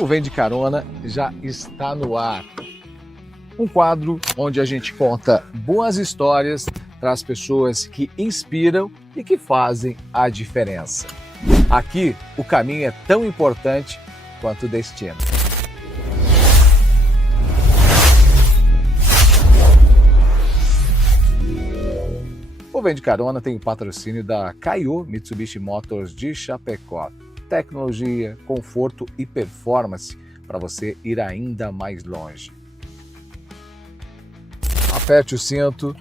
O Vem de Carona já está no ar. Um quadro onde a gente conta boas histórias para as pessoas que inspiram e que fazem a diferença. Aqui, o caminho é tão importante quanto o destino. O Vem de Carona tem o patrocínio da Kaiô Mitsubishi Motors de Chapecó. Tecnologia, conforto e performance para você ir ainda mais longe. Aperte o cinto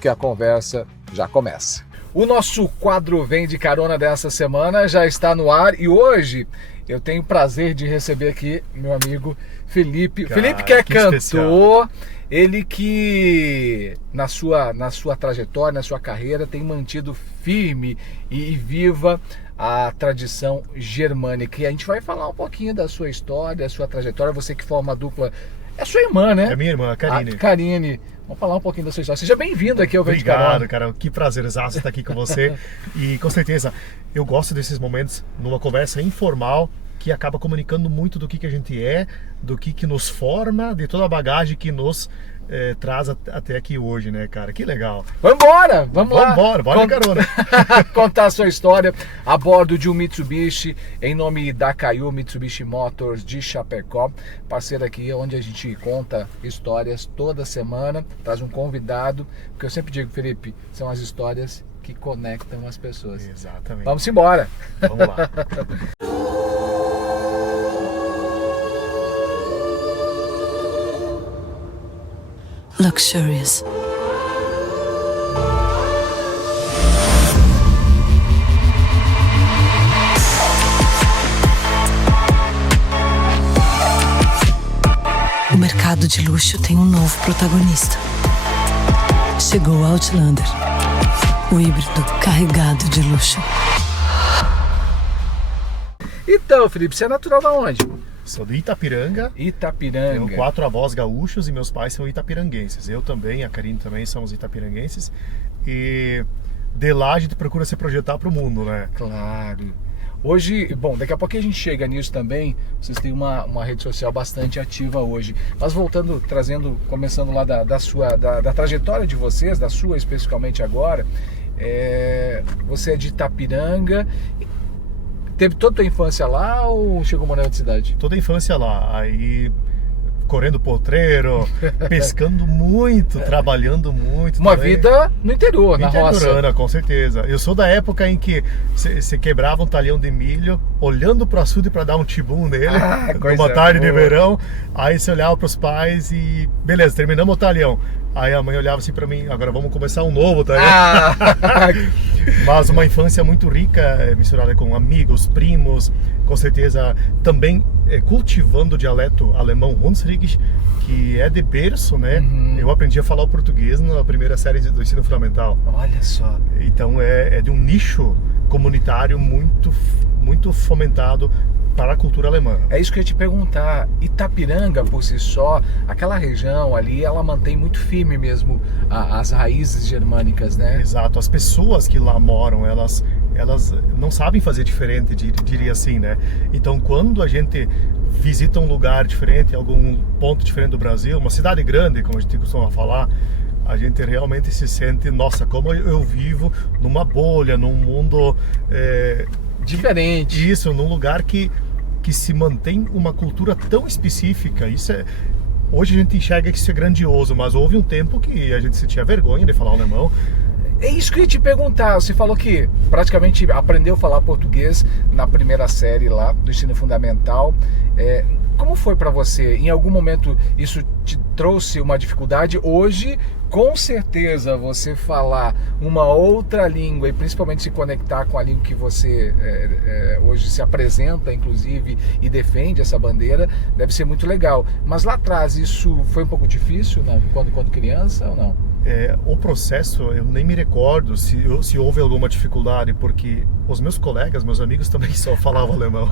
que a conversa já começa. O nosso quadro Vem de Carona dessa semana já está no ar e hoje eu tenho o prazer de receber aqui meu amigo Felipe. Cara, Felipe que é cantor, especial. Ele que na sua trajetória, na sua carreira tem mantido firme e viva a tradição germânica. E a gente vai falar um pouquinho da sua história, da sua trajetória. Você que forma a dupla, é sua irmã, né? É minha irmã, a Karine. Karine. Vamos falar um pouquinho da sua história. Seja bem-vindo aqui ao Vem de Carona. Obrigado, cara. Que prazerzaço estar aqui com você. E com certeza, eu gosto desses momentos numa conversa informal que acaba comunicando muito do que a gente é, do que nos forma, de toda a bagagem que nos traz até aqui hoje, né, cara? Que legal. Vamos lá. Bora de carona. Contar a sua história a bordo de um Mitsubishi, em nome da Kaiô Mitsubishi Motors de Chapecó, parceiro aqui onde a gente conta histórias toda semana, traz um convidado, porque eu sempre digo, Felipe, são as histórias que conectam as pessoas. Exatamente. Vamos embora. Vamos lá. Luxurious. O mercado de luxo tem um novo protagonista. Chegou o Outlander, o híbrido carregado de luxo. Então, Felipe, você é natural de onde? Sou de Itapiranga. Itapiranga. Tenho 4 avós gaúchos e meus pais são itapiranguenses. Eu também, a Karine também somos itapiranguenses. E de lá a gente procura se projetar para o mundo, né? Claro. Hoje, bom, daqui a pouco a gente chega nisso também. Vocês têm uma rede social bastante ativa hoje. Mas voltando, começando lá da trajetória de vocês, da sua especificamente agora, você é de Itapiranga. Teve toda a tua infância lá ou chegou a morar em outra cidade? Toda a infância lá, aí correndo potreiro, pescando muito, trabalhando muito. Uma também. Vida no interior, na roça. Com certeza. Eu sou da época em que você quebrava um talhão de milho, olhando para o açude para dar um tibum nele, numa tarde de verão, aí você olhava para os pais e beleza, terminamos o talhão. Aí a mãe olhava assim pra mim, agora vamos começar um novo, tá? Mas uma infância muito rica, misturada com amigos, primos, com certeza também cultivando o dialeto alemão Hunsrück, que é de berço, né? Uhum. Eu aprendi a falar o português na primeira série do ensino fundamental. Olha só. Então é de um nicho comunitário muito fomentado para a cultura alemã. É isso que eu ia te perguntar. Itapiranga, por si só, aquela região ali, ela mantém muito firme mesmo as raízes germânicas, né? Exato. As pessoas que lá moram, elas não sabem fazer diferente, diria assim, né? Então, quando a gente visita um lugar diferente, algum ponto diferente do Brasil, uma cidade grande, como a gente costuma falar, a gente realmente se sente, nossa, como eu vivo numa bolha, num mundo diferente. Isso, num lugar que se mantém uma cultura tão específica. Hoje a gente enxerga que isso é grandioso, mas houve um tempo que a gente sentia vergonha de falar alemão. É isso que eu ia te perguntar. Você falou que praticamente aprendeu a falar português na primeira série lá do ensino fundamental. Como foi para você? Em algum momento isso te trouxe uma dificuldade? Hoje, com certeza, você falar uma outra língua e principalmente se conectar com a língua que você hoje se apresenta, inclusive, e defende essa bandeira, deve ser muito legal. Mas lá atrás isso foi um pouco difícil, né? quando criança ou não? O processo, eu nem me recordo se houve alguma dificuldade, porque os meus colegas, meus amigos também só falavam alemão.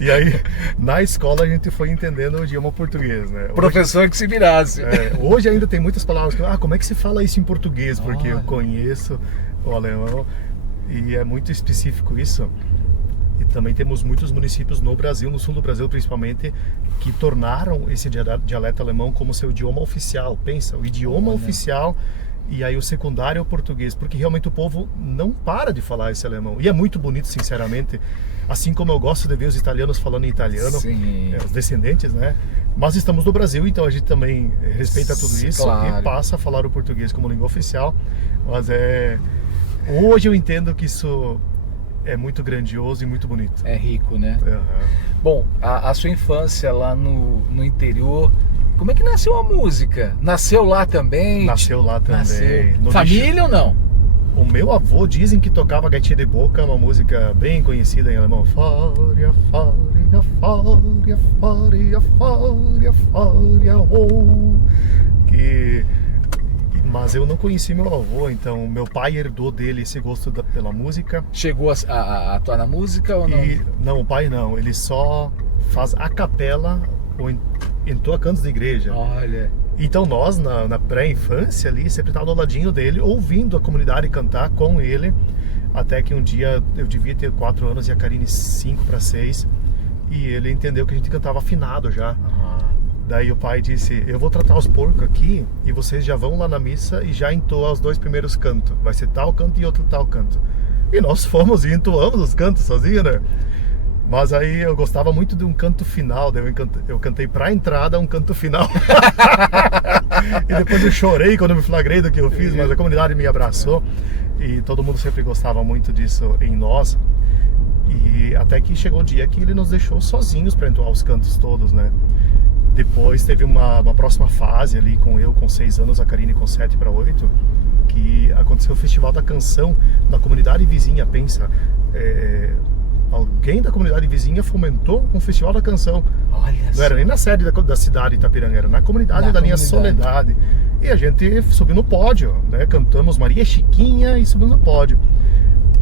E aí, na escola, a gente foi entendendo o idioma português, né? Professor que se virasse. Hoje ainda tem muitas palavras que, como é que se fala isso em português? Porque eu conheço o alemão e é muito específico isso. E também temos muitos municípios no Brasil, no sul do Brasil principalmente, que tornaram esse dialeto alemão como seu idioma oficial. Pensa, o idioma oficial, e aí o secundário é o português, porque realmente o povo não para de falar esse alemão. E é muito bonito, sinceramente, assim como eu gosto de ver os italianos falando em italiano, os descendentes, né? Mas estamos no Brasil, então a gente também respeita tudo isso, claro, e passa a falar o português como língua oficial. Mas hoje eu entendo que isso é muito grandioso e muito bonito. É rico, né? Uhum. Bom, a sua infância lá no interior, como é que nasceu a música? Nasceu lá também? Nasceu lá também. Nasceu. Família ou não? O meu avô, dizem que tocava Gaitinha de Boca, uma música bem conhecida em alemão. Faria, faria, faria, faria, faria, faria, oh. Mas eu não conheci meu avô, então meu pai herdou dele esse gosto pela música. Chegou a atuar na música ou não? Não, o pai não, ele só faz a capela ou entoa cantos de igreja. Olha. Então nós, na pré-infância ali, sempre estávamos ao ladinho dele, ouvindo a comunidade cantar com ele, até que um dia eu devia ter 4 anos e a Karine 5 para 6, e ele entendeu que a gente cantava afinado já. Daí o pai disse, eu vou tratar os porcos aqui e vocês já vão lá na missa e já entoam os 2 primeiros cantos. Vai ser tal canto e outro tal canto. E nós fomos e entoamos os cantos sozinhos, né? Mas aí eu gostava muito de um canto final, daí eu cantei pra entrada um canto final. E depois eu chorei quando eu me flagrei do que eu fiz, mas a comunidade me abraçou. E todo mundo sempre gostava muito disso em nós. E até que chegou o dia que ele nos deixou sozinhos para entoar os cantos todos, né? Depois teve uma próxima fase ali com 6 anos, a Karine com 7 para 8, que aconteceu o Festival da Canção na comunidade vizinha. Pensa, alguém da comunidade vizinha fomentou um Festival da Canção. Olha, não era nem na sede da cidade de Itapiranga, era na comunidade da linha Soledade. E a gente subiu no pódio, né? Cantamos Maria Chiquinha e subimos no pódio.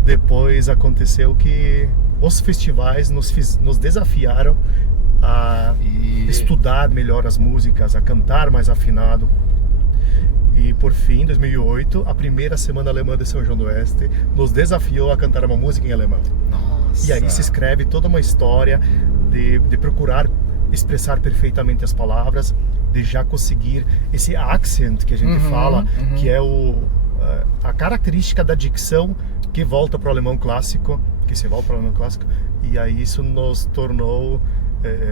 Depois aconteceu que os festivais nos desafiaram a estudar melhor as músicas, a cantar mais afinado. E por fim, em 2008, a primeira Semana Alemã de São João do Oeste nos desafiou a cantar uma música em alemão. Nossa. E aí se escreve toda uma história de procurar expressar perfeitamente as palavras, de já conseguir esse accent que a gente fala, que é a característica da dicção que volta para o alemão clássico, e aí isso nos tornou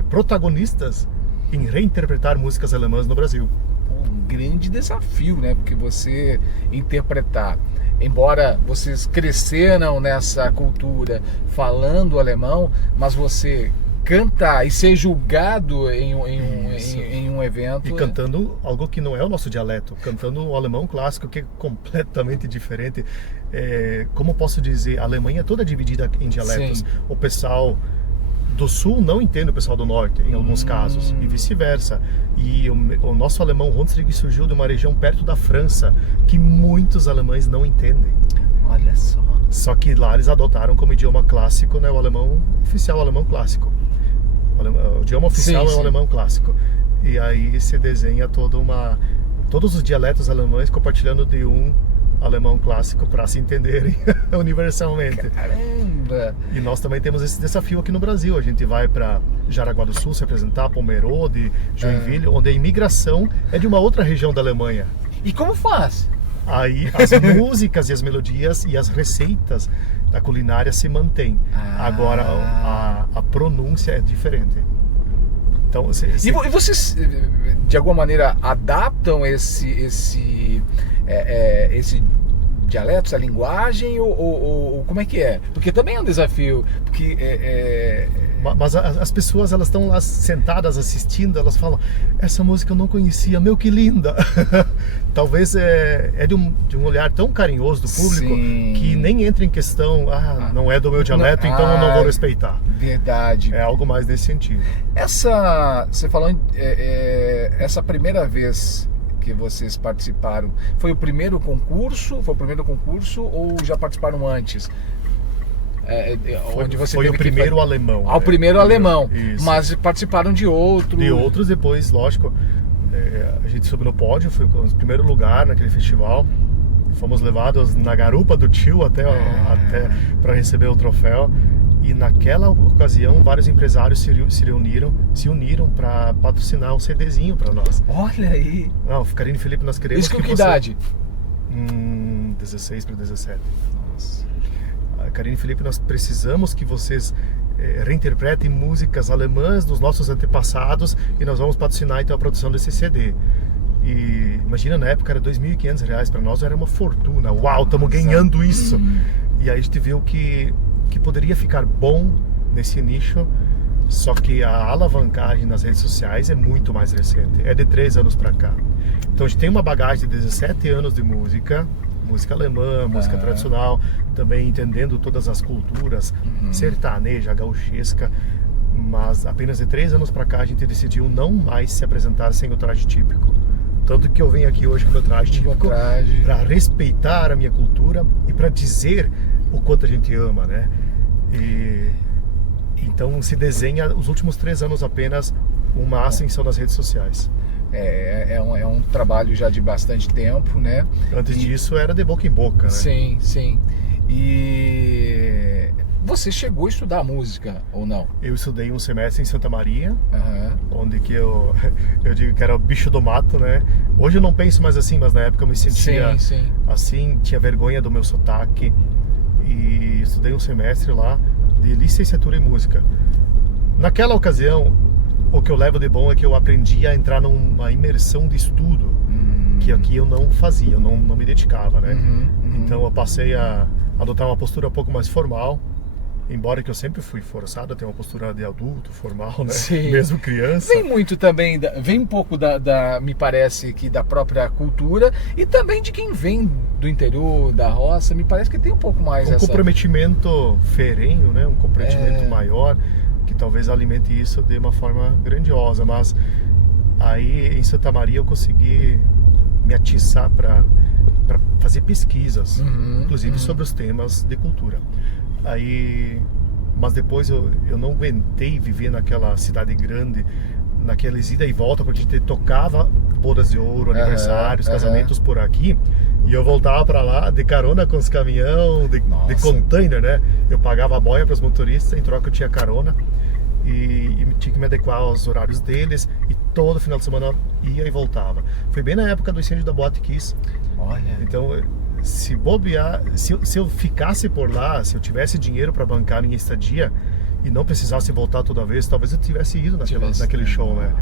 protagonistas em reinterpretar músicas alemãs no Brasil. Um grande desafio, né? Porque você interpretar, embora vocês cresceram nessa cultura falando alemão, mas você cantar e ser julgado em um evento. E cantando algo que não é o nosso dialeto, cantando o alemão clássico, que é completamente diferente. Como posso dizer, a Alemanha é toda dividida em dialetos. Sim. O pessoal do sul não entende o pessoal do norte, em alguns casos, e vice-versa. E o nosso alemão Hunsrück surgiu de uma região perto da França, que muitos alemães não entendem. Olha só. Só que lá eles adotaram como idioma clássico, né, o alemão oficial, o alemão clássico. O idioma oficial é o alemão clássico. E aí se desenha todos os dialetos alemães compartilhando de um alemão clássico para se entenderem universalmente. Caramba! E nós também temos esse desafio aqui no Brasil. A gente vai para Jaraguá do Sul se apresentar, Pomerode, Joinville, onde a imigração é de uma outra região da Alemanha. E como faz? Aí as músicas e as melodias e as receitas da culinária se mantêm. Agora a pronúncia é diferente. Então, E vocês, de alguma maneira, adaptam esse dialeto, essa linguagem, ou como é que é? Porque também é um desafio. Porque Mas as pessoas, elas estão lá sentadas assistindo, elas falam, essa música eu não conhecia, meu, que linda. Talvez de um olhar tão carinhoso do público. Sim. Que nem entra em questão, não é do meu dialeto, então eu não vou respeitar. Verdade. É algo mais nesse sentido. Você falou, essa primeira vez que vocês participaram, foi o primeiro concurso? Ou já participaram antes? Foi o primeiro alemão. O primeiro alemão. Isso. Mas participaram de outros. De outros depois, lógico. A gente subiu no pódio, foi o primeiro lugar naquele festival. Fomos levados na garupa do tio até para receber o troféu. E naquela ocasião, vários empresários se uniram para patrocinar um CDzinho para nós. Olha aí. Não, Carine e Felipe, nós queremos Isso com que idade? 16 para 17. Nossa. Carine e Felipe, nós precisamos que vocês reinterpretem músicas alemãs dos nossos antepassados e nós vamos patrocinar então a produção desse CD. E imagina, na época era R$2.500, para nós era uma fortuna. Uau, estamos ganhando isso! E aí a gente viu que poderia ficar bom nesse nicho, só que a alavancagem nas redes sociais é muito mais recente, é de 3 anos para cá. Então a gente tem uma bagagem de 17 anos de música alemã, música tradicional, também entendendo todas as culturas, sertaneja, gauchesca, mas apenas de 3 anos para cá a gente decidiu não mais se apresentar sem o traje típico. Tanto que eu venho aqui hoje com o meu traje típico para respeitar a minha cultura e para dizer o quanto a gente ama, né? E então se desenha os últimos 3 anos apenas uma ascensão nas redes sociais. É um trabalho já de bastante tempo, né? Antes disso era de boca em boca, né? Sim, sim. E você chegou a estudar música ou não? Eu estudei um semestre em Santa Maria, onde que eu digo que era o bicho do mato, né? Hoje eu não penso mais assim, mas na época eu me sentia assim, tinha vergonha do meu sotaque. E estudei um semestre lá de licenciatura em música. Naquela ocasião, o que eu levo de bom é que eu aprendi a entrar numa imersão de estudo, que aqui eu não fazia, eu não me dedicava, né? Então eu passei a adotar uma postura um pouco mais formal, embora que eu sempre fui forçado a ter uma postura de adulto, formal, né? Sim. Mesmo criança. Vem muito também, vem um pouco me parece que da própria cultura e também de quem vem do interior, da roça, me parece que tem um pouco mais um comprometimento ferrenho, né? Um comprometimento maior, que talvez alimente isso de uma forma grandiosa, mas aí em Santa Maria eu consegui me atiçar para fazer pesquisas, inclusive sobre os temas de cultura. Mas depois eu não aguentei viver naquela cidade grande, naquelas ida e volta, porque a gente tocava bodas de ouro, aniversários, casamentos por aqui, e eu voltava para lá de carona com os caminhão, de container, né? Eu pagava a boia para os motoristas, em troca eu tinha carona e tinha que me adequar aos horários deles, e todo final de semana ia e voltava. Foi bem na época do incêndio da Boate Kiss. Olha. Então, se bobear, se eu ficasse por lá, se eu tivesse dinheiro para bancar minha estadia e não precisasse voltar toda vez, talvez eu tivesse ido naquele show, né?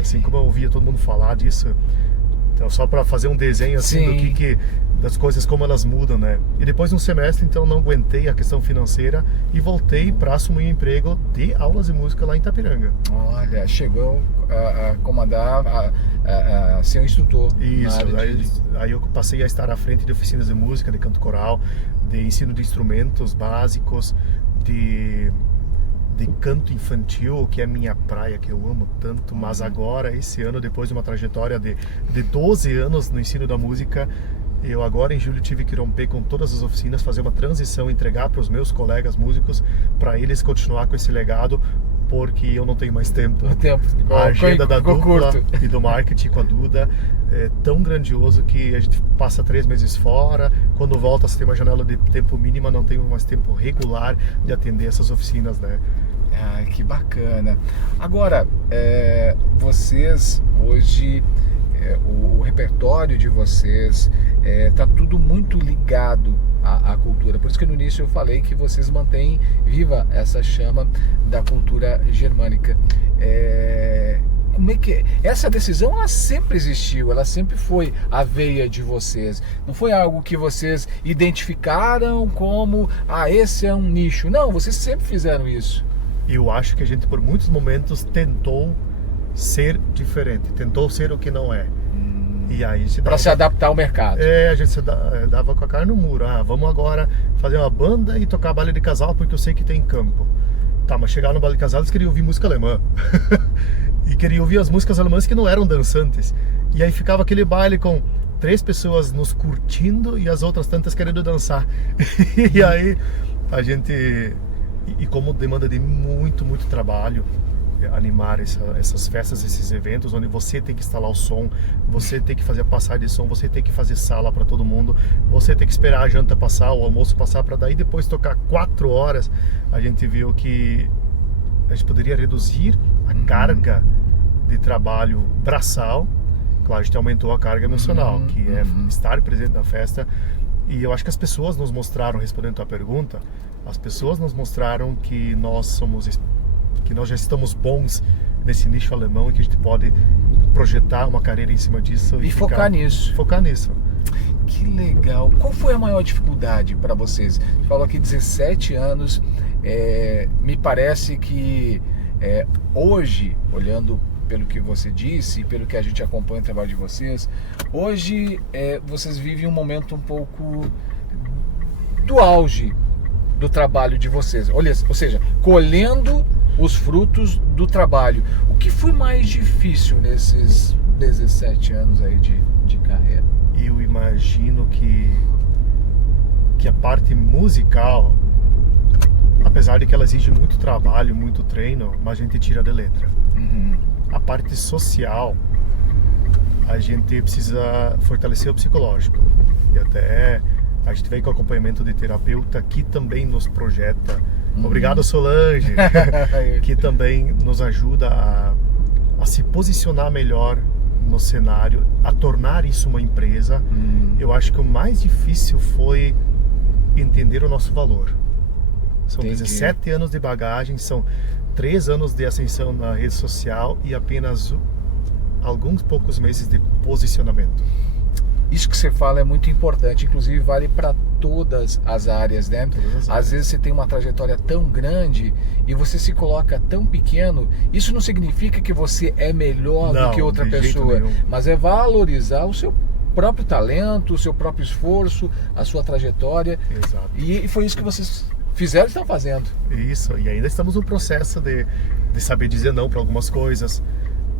Assim como eu ouvia todo mundo falar disso. Então, só para fazer um desenho assim do das coisas, como elas mudam, né? E depois de um semestre, então, não aguentei a questão financeira e voltei para assumir um emprego de aulas de música lá em Itapiranga. Olha, chegou a comandar, a ser um instrutor. Isso, aí eu passei a estar à frente de oficinas de música, de canto coral, de ensino de instrumentos básicos, de canto infantil, que é minha praia, que eu amo tanto. Mas agora, esse ano, depois de uma trajetória de 12 anos no ensino da música, eu agora em julho tive que romper com todas as oficinas, fazer uma transição, entregar para os meus colegas músicos, para eles continuar com esse legado, porque eu não tenho mais tempo. A agenda da dupla e do marketing com a Duda é tão grandioso que a gente passa 3 meses fora, quando volta você tem uma janela de tempo mínima, não tem mais tempo regular de atender essas oficinas, né? Ah, que bacana. Agora, vocês hoje, o repertório de vocês está tudo muito ligado à cultura. Por isso que no início eu falei que vocês mantêm viva essa chama da cultura germânica. Como é que essa decisão ela sempre existiu, ela sempre foi a veia de vocês. Não foi algo que vocês identificaram como esse é um nicho. Não, vocês sempre fizeram isso. Eu acho que a gente por muitos momentos tentou ser diferente, tentou ser o que não é. E aí para se adaptar ao mercado. A gente dava com a cara no muro. Vamos agora fazer uma banda e tocar baile de casal porque eu sei que tem campo. Tá, mas chegar no baile de casal eles queriam ouvir música alemã. E queriam ouvir as músicas alemãs que não eram dançantes. E aí ficava aquele baile com 3 pessoas nos curtindo e as outras tantas querendo dançar. E aí a gente... E como demanda de muito, muito trabalho, animar essas festas, esses eventos, onde você tem que instalar o som, você tem que fazer a passagem de som, você tem que fazer sala para todo mundo, você tem que esperar a janta passar, o almoço passar, para daí depois tocar 4 horas. A gente viu que a gente poderia reduzir a carga de trabalho braçal. Claro, a gente aumentou a carga emocional, que é estar presente na festa. E eu acho que as pessoas nos mostraram, respondendo a tua pergunta, as pessoas nos mostraram que nós já estamos bons nesse nicho alemão e que a gente pode projetar uma carreira em cima disso. E focar nisso. Focar nisso. Que legal. Qual foi a maior dificuldade para vocês? Você falou aqui 17 anos. Me parece que hoje, olhando pelo que você disse, pelo que a gente acompanha o trabalho de vocês, hoje vocês vivem um momento um pouco do auge do trabalho de vocês. Ou seja, colhendo os frutos do trabalho. O que foi mais difícil nesses 17 anos aí de carreira? Eu imagino que a parte musical, apesar de que ela exige muito trabalho, muito treino, mas a gente tira de letra. A parte social, a gente precisa fortalecer o psicológico. E até a gente vem com acompanhamento de terapeuta que também nos projeta. Obrigado, Solange, que também nos ajuda a se posicionar melhor no cenário, a tornar isso uma empresa. Eu acho que o mais difícil foi entender o nosso valor. São 17 anos de bagagem, são 3 anos de ascensão na rede social e apenas alguns poucos meses de posicionamento. Isso que você fala é muito importante, inclusive vale para todas as áreas, né? Às vezes você tem uma trajetória tão grande e você se coloca tão pequeno. Isso não significa que você é melhor do que outra pessoa, mas é valorizar o seu próprio talento, o seu próprio esforço, a sua trajetória. Exato. E foi isso que vocês fizeram e estão fazendo. Isso, e ainda estamos no processo de saber dizer não para algumas coisas,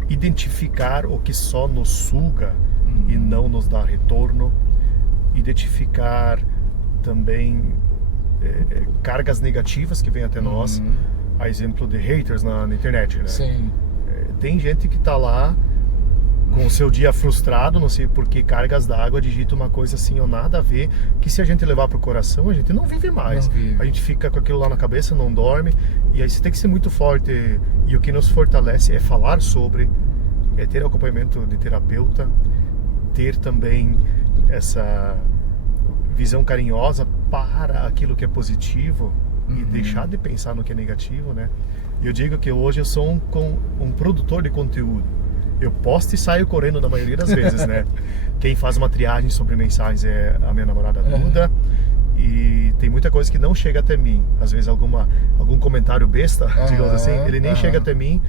identificar o que só nos suga e não nos dá retorno, identificar também cargas negativas que vêm até nós, a exemplo de haters na internet, né? Sim. Tem gente que está lá com o seu dia frustrado, não sei por que cargas d'água, digita uma coisa assim ou nada a ver, que se a gente levar pro coração, a gente não vive mais. Não vive. A gente fica com aquilo lá na cabeça, não dorme, e aí você tem que ser muito forte, e o que nos fortalece é falar sobre, é ter acompanhamento de terapeuta, ter também essa visão carinhosa para aquilo que é positivo e deixar de pensar no que é negativo, né? Eu digo que hoje eu sou um produtor de conteúdo. Eu posto e saio correndo na maioria das vezes, né? Quem faz uma triagem sobre mensagens é a minha namorada Duda. E tem muita coisa que não chega até mim. Às vezes algum comentário besta, digamos assim, ele nem chega até mim,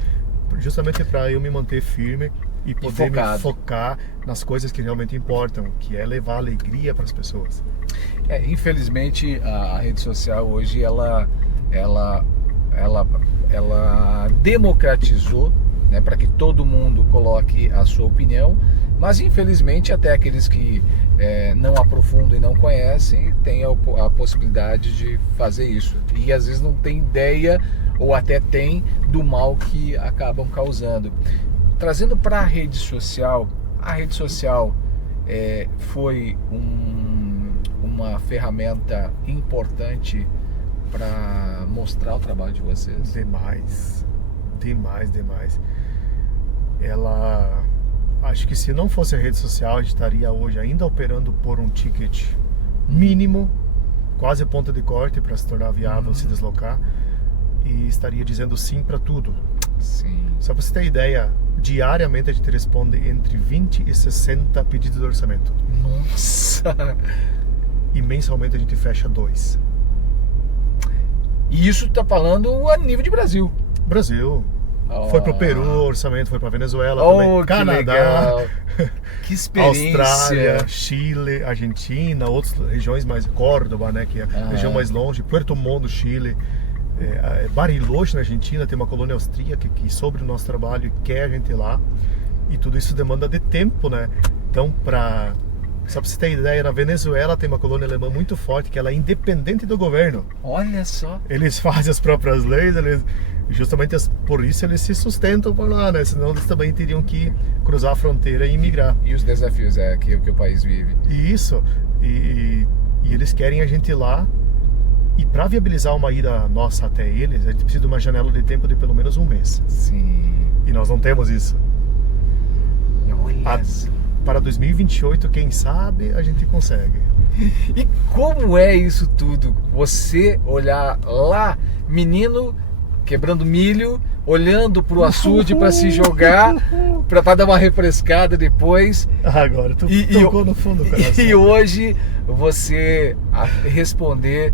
justamente para eu me manter firme e poder me focar nas coisas que realmente importam, que é levar alegria para as pessoas. Infelizmente a rede social hoje ela democratizou, né, para que todo mundo coloque a sua opinião, mas infelizmente até aqueles que não aprofundam e não conhecem têm a possibilidade de fazer isso, e às vezes não tem ideia ou até tem do mal que acabam causando. Trazendo para a rede social foi uma ferramenta importante para mostrar o trabalho de vocês. Demais. Ela, acho que se não fosse a rede social, a gente estaria hoje ainda operando por um ticket mínimo, quase a ponta de corte para se tornar viável se deslocar, e estaria dizendo sim para tudo. Sim. Só para você ter ideia, diariamente a gente responde entre 20 e 60 pedidos de orçamento. Nossa! E mensalmente a gente fecha 2. E isso tá falando a nível de Brasil. Brasil. Foi pro Peru, o orçamento foi pra Venezuela, também. Canadá, que experiência. Austrália, Chile, Argentina, outras regiões mais, Córdoba, né, que é a região mais longe, Puerto Montt, Chile, Bariloche na Argentina, tem uma colônia austríaca que soube o nosso trabalho e quer a gente lá, e tudo isso demanda de tempo, né? Então, só pra você ter ideia, na Venezuela tem uma colônia alemã muito forte, que ela é independente do governo. Olha só. Eles fazem as próprias leis, Justamente por isso eles se sustentam por lá, né? Senão eles também teriam que cruzar a fronteira e migrar. E os desafios que o país vive. Isso. E eles querem a gente lá. E para viabilizar uma ida nossa até eles, a gente precisa de uma janela de tempo de pelo menos um mês. Sim. E nós não temos isso. Olha. Para 2028, quem sabe, a gente consegue. E como é isso tudo? Você olhar lá, menino quebrando milho, olhando pro açude para se jogar, para dar uma refrescada depois. Agora, tu tocou no fundo do coração. E hoje você responder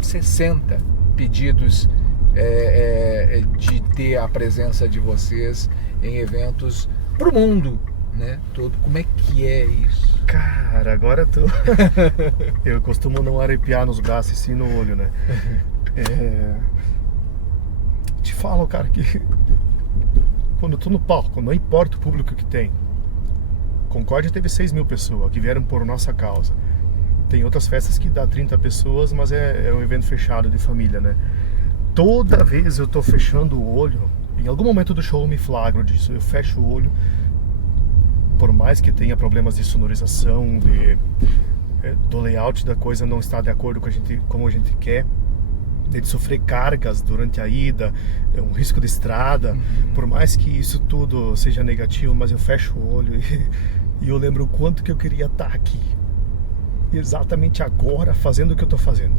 60 pedidos de ter a presença de vocês em eventos pro mundo, né? Todo. Como é que é isso? Cara, agora eu costumo não arrepiar nos braços e sim no olho, né? Te falo, cara, que quando eu tô no palco, não importa o público que tem. Concórdia teve 6.000 pessoas que vieram por nossa causa. Tem outras festas que dá 30 pessoas, mas é um evento fechado de família, né? Toda vez eu tô fechando o olho, em algum momento do show eu me flagro disso. Eu fecho o olho, por mais que tenha problemas de sonorização, do layout da coisa não estar de acordo com como a gente quer, de sofrer cargas durante a ida, um risco de estrada, por mais que isso tudo seja negativo, mas eu fecho o olho e eu lembro o quanto que eu queria estar aqui, exatamente agora, fazendo o que eu tô fazendo.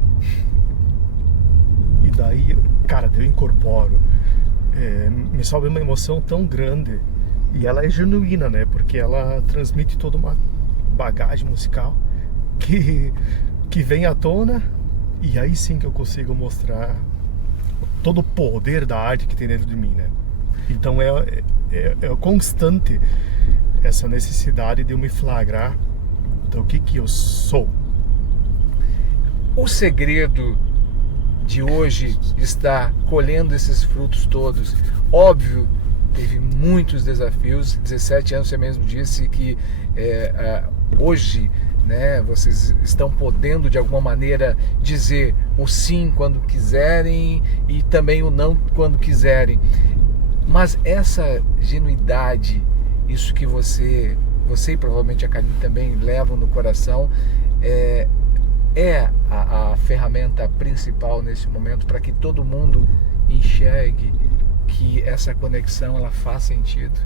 E daí, cara, eu incorporo, me sobe uma emoção tão grande, e ela é genuína, né, porque ela transmite toda uma bagagem musical que vem à tona. E aí sim que eu consigo mostrar todo o poder da arte que tem dentro de mim, né? Então é constante essa necessidade de eu me flagrar do que eu sou. O segredo de hoje estar colhendo esses frutos todos, óbvio, teve muitos desafios. 17 anos, você mesmo disse que hoje, né, vocês estão podendo de alguma maneira dizer o sim quando quiserem e também o não quando quiserem. Mas essa genuidade, isso que você e provavelmente a Karine também levam no coração, é a ferramenta principal nesse momento para que todo mundo enxergue que essa conexão ela faz sentido.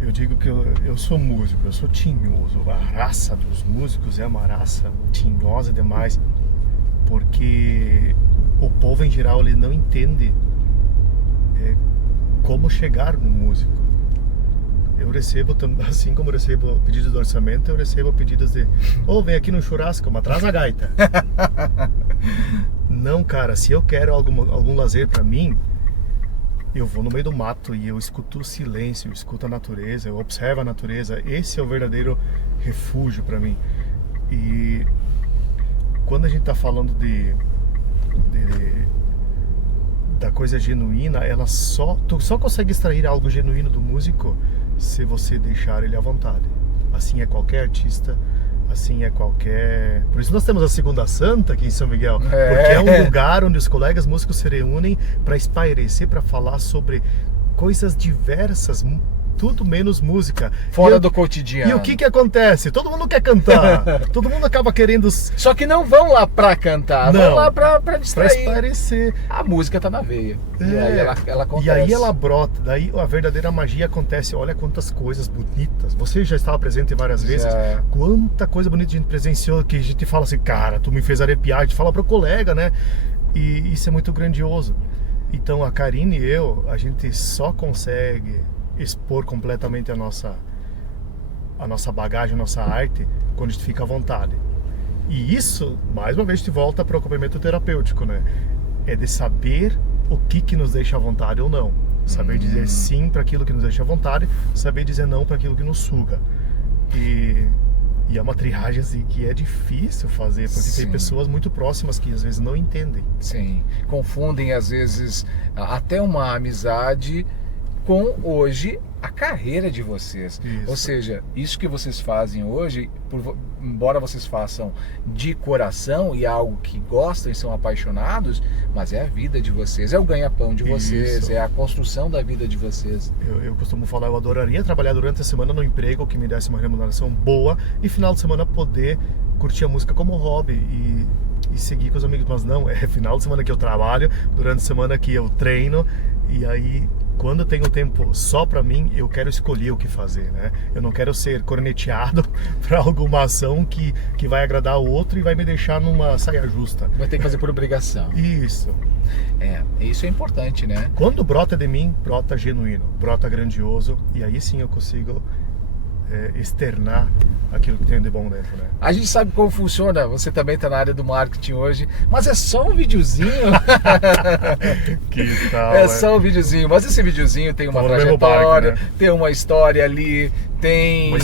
Eu digo que eu sou músico, eu sou tinhoso. A raça dos músicos é uma raça tinhosa demais, porque o povo em geral ele não entende como chegar no músico. Eu recebo, assim como eu recebo pedidos de orçamento, eu recebo pedidos de vem aqui no churrasco, mas traz a gaita. Não, cara, se eu quero algum lazer pra mim, eu vou no meio do mato e eu escuto o silêncio, eu escuto a natureza, eu observo a natureza. Esse é o verdadeiro refúgio para mim. E quando a gente tá falando da coisa genuína, tu só consegue extrair algo genuíno do músico se você deixar ele à vontade. Assim é qualquer artista, assim é qualquer... Por isso nós temos a Segunda Santa aqui em São Miguel, porque é um lugar onde os colegas músicos se reúnem para espairecer, para falar sobre coisas diversas, tudo menos música. Fora do cotidiano. E o que acontece? Todo mundo quer cantar, todo mundo acaba querendo... Só que não vão lá pra cantar, vão lá pra distrair. Pra espairecer. A música tá na veia. E aí ela acontece. E aí ela brota, daí a verdadeira magia acontece. Olha quantas coisas bonitas. Você já estava presente várias vezes. Quanta coisa bonita a gente presenciou, que a gente fala assim, cara, tu me fez arrepiar. A gente fala pro colega, né? E isso é muito grandioso. Então a Karine e eu, a gente só consegue expor completamente a nossa bagagem, a nossa arte, quando a gente fica à vontade. E isso, mais uma vez, te volta para o acompanhamento terapêutico, né? É de saber o que nos deixa à vontade ou não. Saber dizer sim para aquilo que nos deixa à vontade, saber dizer não para aquilo que nos suga. E é uma triagem assim, que é difícil fazer, porque tem pessoas muito próximas que às vezes não entendem. Sim, confundem às vezes até uma amizade com hoje a carreira de vocês. Isso. Ou seja, isso que vocês fazem hoje, embora vocês façam de coração e é algo que gostam e são apaixonados, mas é a vida de vocês, é o ganha-pão de vocês, Isso. é a construção da vida de vocês. Eu costumo falar, eu adoraria trabalhar durante a semana no emprego que me desse uma remuneração boa e final de semana poder curtir a música como hobby e seguir com os amigos, mas não, é final de semana que eu trabalho, durante a semana que eu treino, e aí quando eu tenho tempo só pra mim, eu quero escolher o que fazer, né? Eu não quero ser corneteado pra alguma ação que vai agradar o outro e vai me deixar numa saia justa. Vai ter que fazer por obrigação. Isso. Isso é importante, né? Quando brota de mim, brota genuíno, brota grandioso, e aí sim eu consigo externar aquilo que tem de bom dentro, né? A gente sabe como funciona, você também está na área do marketing hoje, mas é só um videozinho. Que tal? É só um videozinho, mas esse videozinho tem uma Fala no mesmo trajetória, barco, né? tem uma história ali, tem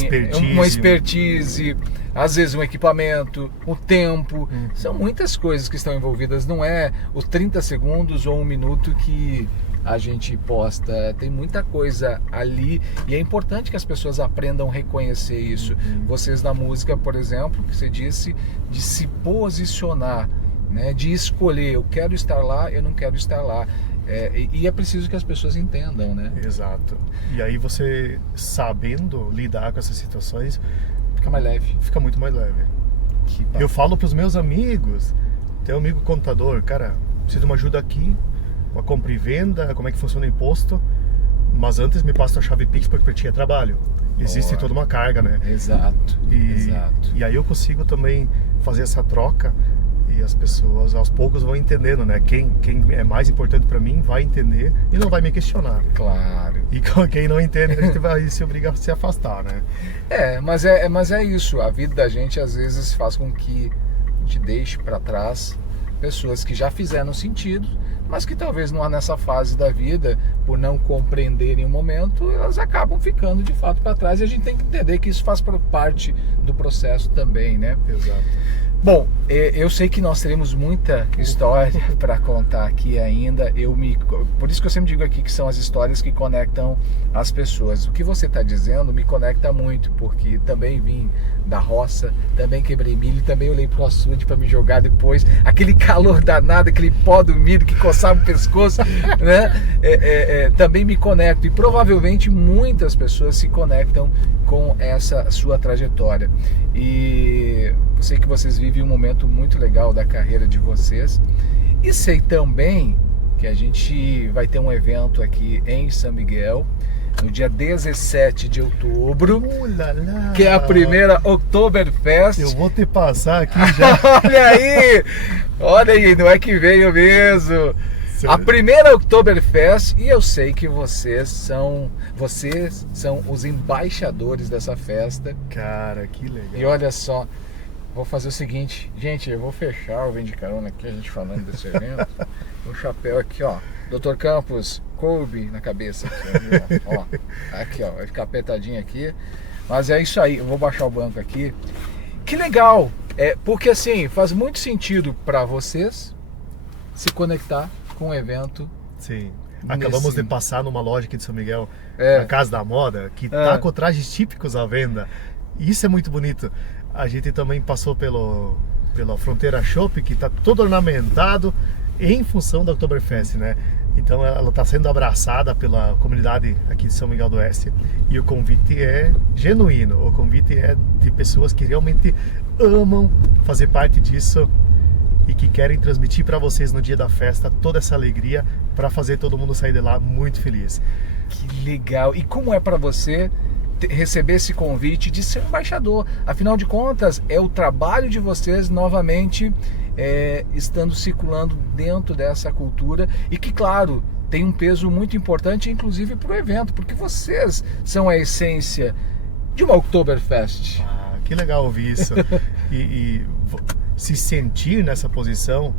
Uma expertise, às vezes um equipamento, o tempo, são muitas coisas que estão envolvidas, não é os 30 segundos ou 1 minuto que a gente posta, tem muita coisa ali e é importante que as pessoas aprendam a reconhecer isso. Vocês na música, por exemplo, que você disse, de se posicionar, né? De escolher, eu quero estar lá, eu não quero estar lá. E é preciso que as pessoas entendam, né? Exato. E aí você, sabendo lidar com essas situações, Fica mais leve. fica muito mais leve. Eu falo para os meus amigos, tem um amigo contador, cara, preciso de uma ajuda aqui, uma compra e venda, como é que funciona o imposto, mas antes me passa a chave Pix porque para ti é trabalho. Existe toda uma carga, né? Exato. E aí eu consigo também fazer essa troca e as pessoas aos poucos vão entendendo, né? Quem é mais importante para mim vai entender e não vai me questionar. Claro. E quem não entende, a gente vai se obrigar a se afastar, né? Mas é isso. A vida da gente às vezes faz com que a gente deixe para trás pessoas que já fizeram sentido, mas que talvez não nessa fase da vida, por não compreenderem o momento, elas acabam ficando de fato para trás e a gente tem que entender que isso faz parte do processo também, né? Exato. Bom, eu sei que nós teremos muita história para contar aqui ainda. Por isso que eu sempre digo aqui que são as histórias que conectam as pessoas. O que você está dizendo me conecta muito, porque também vim da roça, também quebrei milho, também olhei para o açude para me jogar depois. Aquele calor danado, aquele pó do milho que coçava o pescoço, né? Também me conecto e provavelmente muitas pessoas se conectam com essa sua trajetória. E sei que vocês vivem um momento muito legal da carreira de vocês. E sei também que a gente vai ter um evento aqui em São Miguel, no dia 17 de outubro, que é a primeira Oktoberfest. Eu vou te passar aqui já. Olha aí, não é que veio mesmo. A primeira Oktoberfest, e eu sei que vocês são os embaixadores dessa festa. Cara, que legal. E olha só, vou fazer o seguinte, gente, eu vou fechar o Vem de Carona aqui, a gente falando desse evento. O chapéu aqui, ó, Dr. Campos, coube na cabeça aqui, ó. Aqui, ó, vai ficar apertadinho aqui. Mas é isso aí, eu vou baixar o banco aqui. Que legal, porque assim, faz muito sentido para vocês se conectar com um evento. Sim. Acabamos de passar numa loja aqui de São Miguel, na Casa da Moda, que tá com trajes típicos à venda. E isso é muito bonito. A gente também passou pela Fronteira Shop, que tá todo ornamentado em função da Oktoberfest, né? Então ela está sendo abraçada pela comunidade aqui de São Miguel do Oeste. E o convite é genuíno. O convite é de pessoas que realmente amam fazer parte disso e que querem transmitir para vocês no dia da festa toda essa alegria para fazer todo mundo sair de lá muito feliz. Que legal! E como é para você receber esse convite de ser embaixador? Afinal de contas, é o trabalho de vocês novamente estando circulando dentro dessa cultura e que, claro, tem um peso muito importante, inclusive para o evento, porque vocês são a essência de uma Oktoberfest. Ah, que legal ouvir isso. e se sentir nessa posição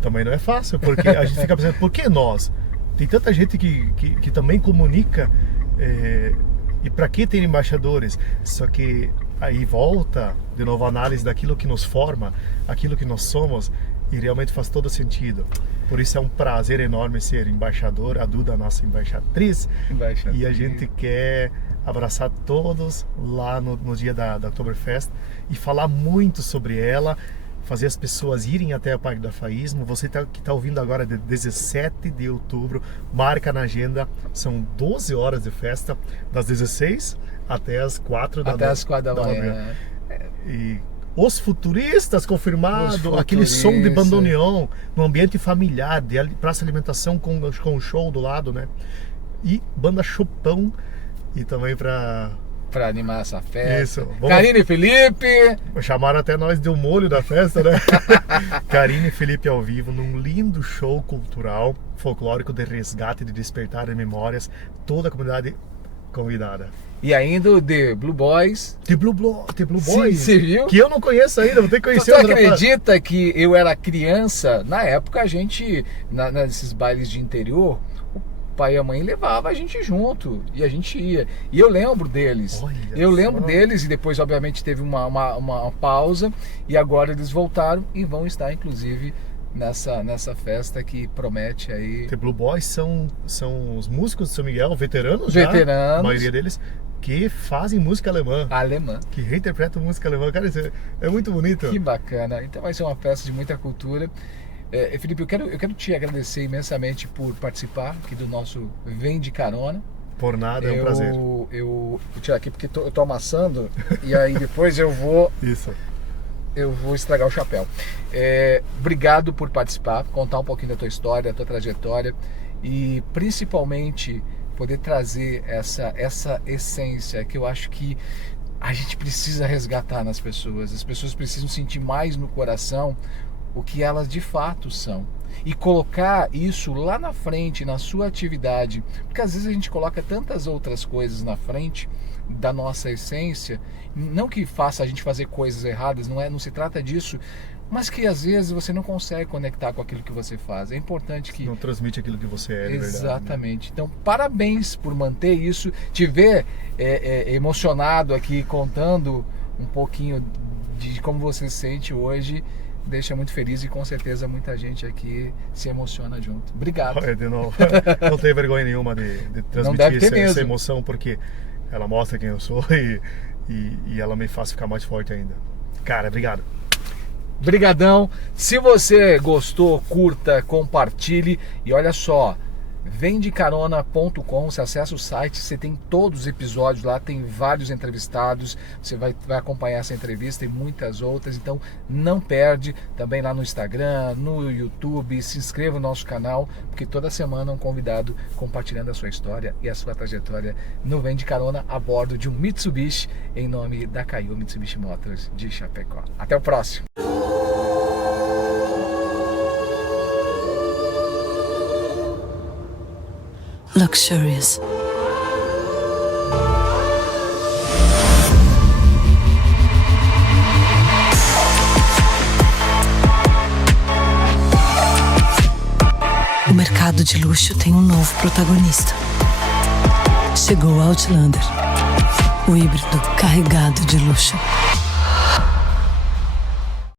também não é fácil, porque a gente fica pensando, por que nós? Tem tanta gente que também comunica, e para que ter embaixadores? Só que aí volta de novo a análise daquilo que nos forma, aquilo que nós somos, e realmente faz todo sentido. Por isso é um prazer enorme ser embaixador, a Duda, nossa embaixatriz, e a gente quer abraçar todos lá no dia da Oktoberfest e falar muito sobre ela, fazer as pessoas irem até o Parque da Faísmo. Você que está ouvindo agora, de 17 de outubro, marca na agenda, são 12 horas de festa, das 16 até as 4 da manhã. Até as 4 da manhã. E os futuristas, confirmado, aquele som de bandoneon, no ambiente familiar, de praça de alimentação com um show do lado, né? E banda Chopão, e também para animar essa festa. Isso. Karine e Felipe. Chamaram até nós de um molho da festa, né? Karine e Felipe ao vivo, num lindo show cultural, folclórico de resgate, de despertar de memórias. Toda a comunidade convidada. E ainda de Blue Boys. The Blue Boys. Sim, você viu? Que eu não conheço ainda, vou ter que conhecer. Você acredita que eu era criança? Na época a gente, nesses bailes de interior, o pai e a mãe levavam a gente junto e a gente ia. E eu lembro deles. Lembro deles, e depois obviamente teve uma pausa, e agora eles voltaram e vão estar inclusive nessa festa que promete aí. The Blue Boys são os músicos de São Miguel, veteranos, a maioria deles, que fazem música alemã. Que reinterpretam música alemã. Cara, isso é muito bonito. Que bacana. Então vai ser uma festa de muita cultura. Felipe, eu quero te agradecer imensamente por participar aqui do nosso Vem de Carona. Por nada, é um prazer. Eu vou tirar aqui porque eu tô amassando e aí depois eu vou... Isso. Eu vou estragar o chapéu. Obrigado por participar, contar um pouquinho da tua história, da tua trajetória e principalmente poder trazer essa essência que eu acho que a gente precisa resgatar nas pessoas. As pessoas precisam sentir mais no coração o que elas de fato são e colocar isso lá na frente, na sua atividade, porque às vezes a gente coloca tantas outras coisas na frente da nossa essência, não que faça a gente fazer coisas erradas, não se trata disso, mas que às vezes você não consegue conectar com aquilo que você faz. É importante que... Não transmite aquilo que você é, de verdade. Exatamente. Né? Então, parabéns por manter isso. Te ver emocionado aqui, contando um pouquinho de como você se sente hoje, deixa muito feliz e com certeza muita gente aqui se emociona junto. Obrigado. De novo. Não tenho vergonha nenhuma de transmitir essa emoção, porque ela mostra quem eu sou e ela me faz ficar mais forte ainda. Cara, obrigado. Brigadão. Se você gostou, curta, compartilhe e olha só, vendecarona.com, você acessa o site, você tem todos os episódios lá, tem vários entrevistados, você vai acompanhar essa entrevista e muitas outras, então não perde. Também lá no Instagram, no YouTube, se inscreva no nosso canal, porque toda semana um convidado compartilhando a sua história e a sua trajetória no Vem de Carona a bordo de um Mitsubishi, em nome da Caio Mitsubishi Motors de Chapecó. Até o próximo. Luxurious. O mercado de luxo tem um novo protagonista. Chegou o Outlander, o híbrido carregado de luxo.